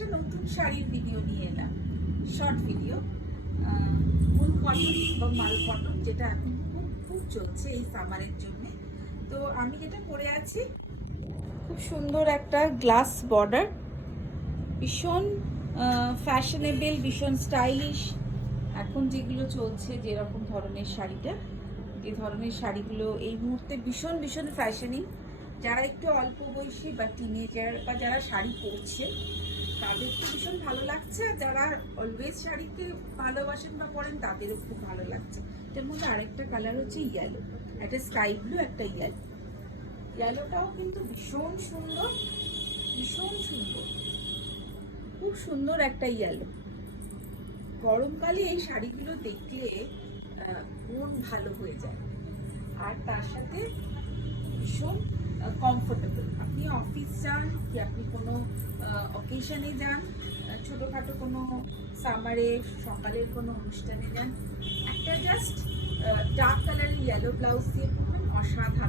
একটা নতুন শাড়ির ভিডিও নিয়ে এলাম, শর্ট ভিডিও। ফুল কটন বা মাল কটন, যেটা এখন খুব খুব চলছে এই সামারের জন্য। তো আমি যেটা পরে আছি, খুব সুন্দর একটা গ্লাস বর্ডার, ভীষণ ফ্যাশনেবল, ভীষণ স্টাইলিশ। এখন যেগুলো চলছে, যেরকম ধরনের শাড়িটা, যে ধরনের শাড়িগুলো এই মুহূর্তে ভীষণ ভীষণ ফ্যাশনিং। যারা একটু অল্প বয়সী বা টিনেজার বা যারা শাড়ি পরছে তাদের তো ভীষণ ভালো লাগছে, আর যারা অলওয়েজ শাড়িকে ভালোবাসেন বা পরেন তাদেরও খুব ভালো লাগছে। এটার মধ্যে আরেকটা কালার হচ্ছে ইয়েলো, একটা স্কাই ব্লু, একটা ইয়েলো। ইয়েলোটাও কিন্তু ভীষণ সুন্দর, ভীষণ সুন্দর, খুব সুন্দর একটা ইয়েলো। গরমকালে এই শাড়িগুলো দেখলে মন ভালো হয়ে যায়, আর তার সাথে ভীষণ কমফোর্টেবল। আপনি অফিস যান কি আপনি কোনো অকেশনে যান, ছোটোখাটো কোনো সামারে সকালের কোনো অনুষ্ঠানে যান, একটা জাস্ট ডার্ক কালারের ইয়েলো ব্লাউজ দিয়ে পরবেন, অসাধারণ